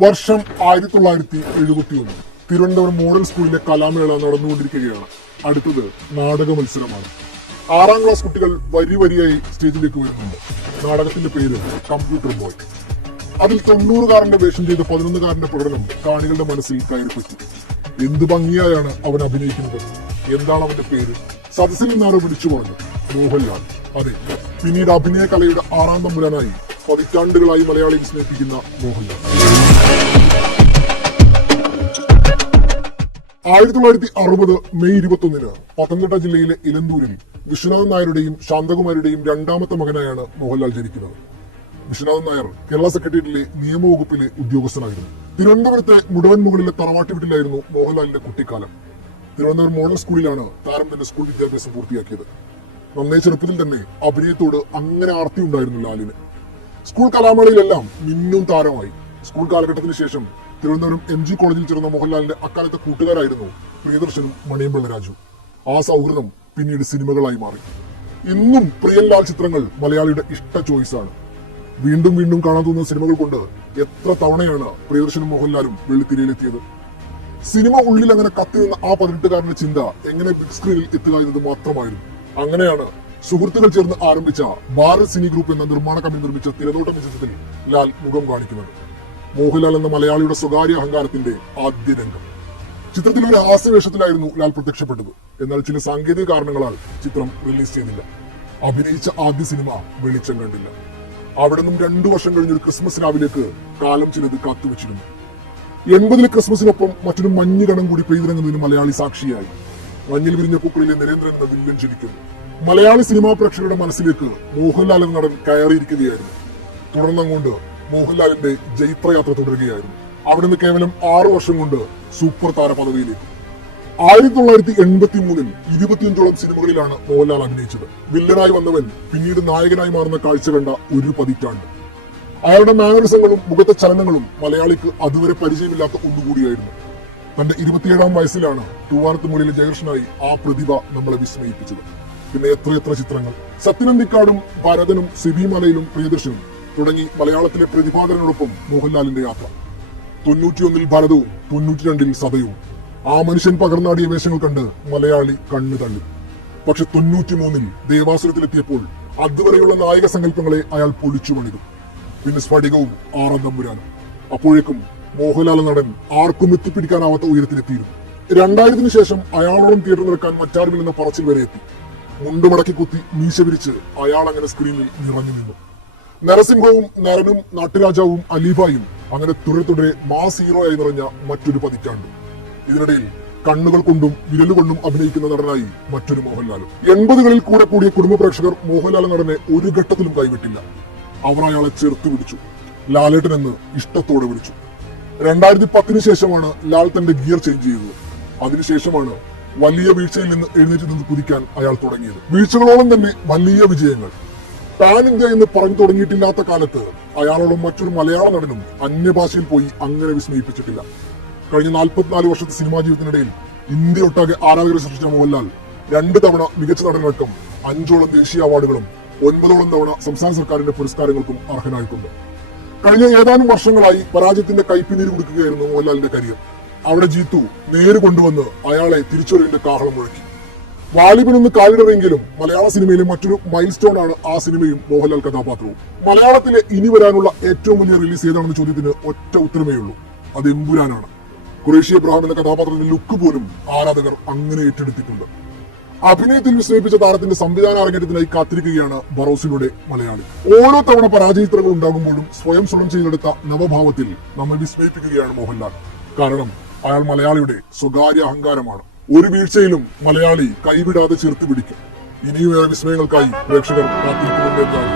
വർഷം 1971. തിരുവനന്തപുരം മോഡൽ സ്കൂളിലെ കലാമേള നടന്നുകൊണ്ടിരിക്കുകയാണ്. അടുത്തത് നാടക മത്സരമാണ്. 6ാം ക്ലാസ് കുട്ടികൾ വരിയായി സ്റ്റേജിലേക്ക് വരുന്നുണ്ട്. നാടകത്തിന്റെ പേര് കമ്പ്യൂട്ടർ ബോയ്. അതിൽ 90-കാരന്റെ വേഷം ചെയ്ത 11-കാരന്റെ പ്രകടനം കാണികളുടെ മനസ്സിൽ കയറിപ്പറ്റി. എന്ത് ഭംഗിയായാണ് അവൻ അഭിനയിക്കുന്നത്. എന്താണ് അവന്റെ പേര്? സദസ്സിൽ നിന്നാരോ വിളിച്ചു പറഞ്ഞു, മോഹൻലാൽ. അതെ, പിന്നീട് അഭിനയ കലയുടെ 6ാം തമ്പുരാനായി പതിറ്റാണ്ടുകളായി മലയാളി വിസ്മയിപ്പിക്കുന്ന മോഹൻലാൽ. 1960 മെയ് 21 പത്തനംതിട്ട ജില്ലയിലെ ഇലന്തൂരിൽ വിശ്വനാഥൻ നായരുടെയും ശാന്തകുമാരിയുടെയും 2ാമത്തെ മകനായാണ് മോഹൻലാൽ ജനിക്കുന്നത്. വിശ്വനാഥൻ നായർ കേരള സെക്രട്ടേറിയറ്റിലെ നിയമവകുപ്പിലെ ഉദ്യോഗസ്ഥനായിരുന്നു. തിരുവനന്തപുരത്തെ മുഴുവൻ മുകളിലെ തറവാട്ടി വീട്ടിലായിരുന്നു മോഹൻലാലിന്റെ കുട്ടിക്കാലം. തിരുവനന്തപുരം മോഡൽ സ്കൂളിലാണ് താരം തന്റെ സ്കൂൾ വിദ്യാഭ്യാസം പൂർത്തിയാക്കിയത്. നന്നേ ചെറുപ്പത്തിൽ തന്നെ അഭിനയത്തോട് അങ്ങനെ ആർത്തി ഉണ്ടായിരുന്നു ലാലിന്. സ്കൂൾ കലാമേളയിലെല്ലാം മിന്നും താരമായി. സ്കൂൾ കാലഘട്ടത്തിന് ശേഷം തിരുവനന്തപുരം MG കോളേജിൽ ചേർന്ന മോഹൻലാലിന്റെ അക്കാലത്തെ കൂട്ടുകാരായിരുന്നു പ്രിയദർശനും മണിയം പിള്ളരാജു. ആ സൗഹൃദം പിന്നീട് സിനിമകളായി മാറി. ഇന്നും പ്രിയൻലാൽ ചിത്രങ്ങൾ മലയാളിയുടെ ഇഷ്ട ചോയ്സാണ്. വീണ്ടും വീണ്ടും കാണാൻ തോന്നുന്ന സിനിമകൾ കൊണ്ട് എത്ര തവണയാണ് പ്രിയദർശനും മോഹൻലാലും വെള്ളിത്തിരയിലെത്തിയത്. സിനിമ ഉള്ളിൽ അങ്ങനെ കത്തി നിന്ന ആ 18-കാരന്റെ ചിന്ത എങ്ങനെ ബിഗ് സ്ക്രീനിൽ എത്തുക എന്നത് മാത്രമായിരുന്നു. അങ്ങനെയാണ് സുഹൃത്തുക്കൾ ചേർന്ന് ആരംഭിച്ച ഭാരത് സിനി ഗ്രൂപ്പ് എന്ന നിർമ്മാണ കമ്പനി നിർമ്മിച്ച തിരനോട്ടം ചിത്രത്തിൽ ലാൽ മുഖം കാണിക്കുന്നത്. മോഹൻലാൽ എന്ന മലയാളിയുടെ സ്വകാര്യ അഹങ്കാരത്തിന്റെ ആദ്യ രംഗം. ചിത്രത്തിൽ ഒരു ഹാസ്യവേഷത്തിലായിരുന്നു ലാൽ പ്രത്യക്ഷപ്പെട്ടത്. എന്നാൽ ചില സാങ്കേതിക കാരണങ്ങളാൽ ചിത്രം റിലീസ് ചെയ്തില്ല. അഭിനയിച്ച ആദ്യ സിനിമ വെളിച്ചം കണ്ടില്ല. അവിടെ നിന്നും 2 വർഷം കഴിഞ്ഞൊരു ക്രിസ്മസ് രാവിലേക്ക് കാലം ചിലത് കാത്തുവെച്ചിരുന്നു. 80-ലെ ക്രിസ്മസിനൊപ്പം മറ്റൊരു മഞ്ഞുകണം കൂടി പെയ്തിറങ്ങുന്നതിന് മലയാളി സാക്ഷിയായി. മഞ്ഞിൽ വിരിഞ്ഞ പൂക്കളിലെ നരേന്ദ്രൻ എന്ന വില്ലൻ ജനിക്കുന്നു. മലയാളി സിനിമാ പ്രേക്ഷകരുടെ മനസ്സിലേക്ക് മോഹൻലാൽ എന്ന നടൻ കയറിയിരിക്കുകയായിരുന്നു. തുടർന്നങ്ങോട്ട് മോഹൻലാലിന്റെ ജൈത്രയാത്ര തുടരുകയായിരുന്നു. അവിടെ നിന്ന് കേവലം 6 വർഷം കൊണ്ട് സൂപ്പർ താര പദവിയിലേക്ക്. 1983-ൽ 25ഓളം സിനിമകളിലാണ് മോഹൻലാൽ അഭിനയിച്ചത്. വില്ലനായി വന്നവൻ പിന്നീട് നായകനായി മാറുന്ന കാഴ്ച കണ്ട ഒരു പതിറ്റാണ്ട്. അയാളുടെ മാനറിസങ്ങളും മുഖത്തെ ചലനങ്ങളും മലയാളിക്ക് അതുവരെ പരിചയമില്ലാത്ത ഒന്നുകൂടിയായിരുന്നു. തന്റെ 27ാം വയസ്സിലാണ് തൂവാനത്ത് മുകളിലെ ജയകൃഷ്ണനായി ആ പ്രതിഭ നമ്മളെ വിസ്മയിപ്പിച്ചത്. പിന്നെ എത്രയെത്ര ചിത്രങ്ങൾ. സത്യനന്ദിക്കാടും ഭരതനും സിബിമലയിലും പ്രിയദർശനും തുടങ്ങി മലയാളത്തിലെ പ്രതിഭാകരനോടൊപ്പം മോഹൻലാലിന്റെ യാത്ര. 91-ൽ ഭരതവും 92-ൽ സതയും. ആ മനുഷ്യൻ പകർന്നാടിയ വേഷങ്ങൾ കണ്ട് മലയാളി കണ്ണു തള്ളി. പക്ഷെ 93-ൽ ദേവാസുരത്തിലെത്തിയപ്പോൾ അതുവരെയുള്ള നായക സങ്കല്പങ്ങളെ അയാൾ പൊളിച്ചു പണിതു. പിന്നെ സ്ഫടികവും 6ാം തമ്പുരാനും. അപ്പോഴേക്കും മോഹൻലാൽ നടൻ ആർക്കും എത്തിപ്പിടിക്കാനാവാത്ത ഉയരത്തിലെത്തിയിരുന്നു. 2000-ന് ശേഷം അയാളോളം തിയേറ്റർ നിൽക്കാൻ മറ്റാരുമില്ലെന്ന പറച്ചിൽ വരെ എത്തി. മുണ്ടുമടക്കി കുത്തി മീശ വിരിച്ച് അയാൾ അങ്ങനെ സ്ക്രീനിൽ നിറഞ്ഞു നിന്നു. നരസിംഹവും നരനും നാട്ടുരാജാവും അലീബായും അങ്ങനെ തുടരെ മാസ് ഹീറോയായി നിറഞ്ഞ മറ്റൊരു പതിറ്റാണ്ട്. ഇതിനിടയിൽ കണ്ണുകൾ കൊണ്ടും വിരലുകൊണ്ടും അഭിനയിക്കുന്ന നടനായി മറ്റൊരു മോഹൻലാലും. 80-കളിൽ കൂടിയ കുടുംബ പ്രേക്ഷകർ മോഹൻലാൽ നടനെ ഒരു ഘട്ടത്തിലും കൈവിട്ടില്ല. അവർ അയാളെ ചെറുത്തു പിടിച്ചു. ലാലേട്ടൻ എന്ന് ഇഷ്ടത്തോടെ വിളിച്ചു. 2010-ന് ശേഷമാണ് ലാൽ തന്റെ ഗിയർ ചേഞ്ച് ചെയ്തത്. അതിനുശേഷമാണ് വലിയ വീഴ്ചയിൽ നിന്ന് എഴുന്നേറ്റ് നിന്ന് കുതിക്കാൻ അയാൾ തുടങ്ങിയത്. വീഴ്ചകളോളം തന്നെ വലിയ വിജയങ്ങൾ. പാൻ ഇന്ത്യ എന്ന് പറഞ്ഞു തുടങ്ങിയിട്ടില്ലാത്ത കാലത്ത് അയാളോടും മറ്റൊരു മലയാള നടനും അന്യഭാഷയിൽ പോയി അങ്ങനെ വിസ്മയിപ്പിച്ചിട്ടില്ല. കഴിഞ്ഞ 44 വർഷത്തെ സിനിമാ ജീവിതത്തിനിടയിൽ ഇന്ത്യ ഒട്ടാകെ ആരാധകരെ സൃഷ്ടിച്ച മോഹൻലാൽ 2 തവണ മികച്ച നടനടക്കം 5ഓളം ദേശീയ അവാർഡുകളും 9ഓളം തവണ സംസ്ഥാന സർക്കാരിന്റെ പുരസ്കാരങ്ങൾക്കും അർഹനായിട്ടുണ്ട്. കഴിഞ്ഞ ഏതാനും വർഷങ്ങളായി പരാജയത്തിന്റെ കൈപ്പിനീര് കൊടുക്കുകയായിരുന്നു മോഹൻലാലിന്റെ കരിയർ. അവിടെ ജീത്തു നേര് കൊണ്ടുവന്ന് അയാളെ തിരിച്ചറിവിന്റെ കാഹളം മുഴക്കി. വാലിബനൊന്ന് കാലിടറെങ്കിലും മലയാള സിനിമയിലെ മറ്റൊരു മൈൽ സ്റ്റോൺ ആണ് ആ സിനിമയും മോഹൻലാൽ കഥാപാത്രവും. മലയാളത്തിലെ ഇനി വരാനുള്ള ഏറ്റവും വലിയ റിലീസ് ഏതാണെന്ന ചോദ്യത്തിന് ഒറ്റ ഉത്തരമേ ഉള്ളൂ, അത് എമ്പുരാനാണ്. ഖുറേഷി എബ്രഹാം എന്ന കഥാപാത്രത്തിന്റെ ലുക്ക് പോലും ആരാധകർ അങ്ങനെ ഏറ്റെടുത്തിട്ടുണ്ട്. അഭിനയത്തിൽ വിസ്മയിപ്പിച്ച താരത്തിന്റെ സംവിധാന അരങ്ങേറ്റത്തിനായി കാത്തിരിക്കുകയാണ് ബറോസിലൂടെ മലയാളി. ഓരോ തവണ പരാജയത്രങ്ങൾ ഉണ്ടാകുമ്പോഴും സ്വയം സ്വയം ചെയ്തെടുത്ത നവഭാവത്തിൽ നമ്മെ വിസ്മയിപ്പിക്കുകയാണ് മോഹൻലാൽ. കാരണം അയാൾ മലയാളിയുടെ സ്വകാര്യ അഹങ്കാരമാണ്. ഒരു വീഴ്ചയിലും മലയാളി കൈവിടാതെ ചെറുത്തു പിടിക്കും. ഇനിയും ഏറെ വിസ്മയങ്ങൾക്കായി പ്രേക്ഷകർ കാത്തിരിക്കുന്നുണ്ടെന്നാണ്